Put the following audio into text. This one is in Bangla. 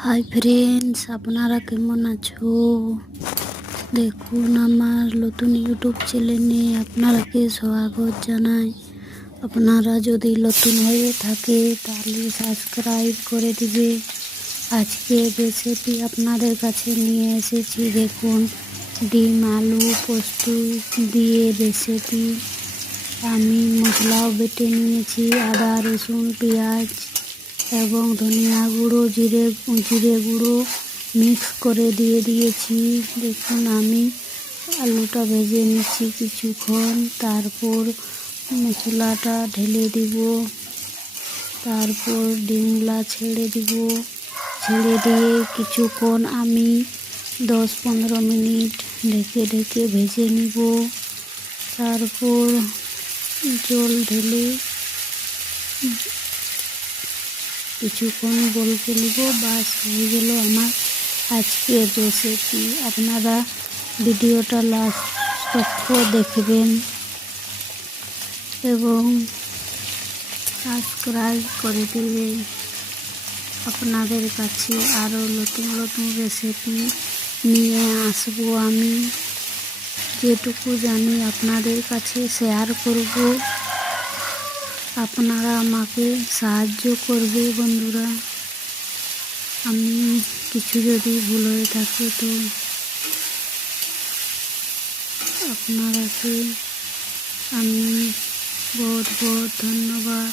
হাই ফ্রেন্ডস, আপনারা কেমন আছো? দেখুন, আমার নতুন ইউটিউব চ্যানেলে আপনাকে স্বাগত জানাই। আপনারা যদি নতুন হয়ে থাকে তাহলে সাবস্ক্রাইব করে দিবে। আজকে রেসিপি আপনাদের কাছে নিয়ে এসেছি। দেখুন, ডিম আলু পোস্ত দিয়ে রেসিপি। আমি মশলাও বেটে নিয়েছি, আদা রসুন পেঁয়াজ এবং ধনিয়া গুঁড়ো জিরে গুঁড়ো মিক্স করে দিয়ে দিয়েছি। দেখুন, আমি আলুটা ভেজে নিচ্ছি কিছুক্ষণ, তারপর মশলাটা ঢেলে দিব, তারপর ডিমগুলা ছেড়ে দিব। ছেড়ে দিয়ে কিছুক্ষণ আমি 10-15 মিনিট ঢেকে ঢেকে ভেজে নিব। তারপর জল ঢেলে কিছুক্ষণ বলতে নিব। বাস হয়ে গেল আমার আজকের রেসিপি। আপনারা ভিডিওটা লাস্ট তথ্য দেখবেন এবং সাবস্ক্রাইব করে দেবেন। আপনাদের কাছে আরও নতুন নতুন রেসিপি নিয়ে আসবো। আমি যেটুকু জানি আপনাদের কাছে শেয়ার করব। আপনারা আমাকে সাহায্য করবে বন্ধুরা। আমি কিছু যদি ভুল হয়ে থাকে তো আপনারাকে আমি বহুত বহুত ধন্যবাদ।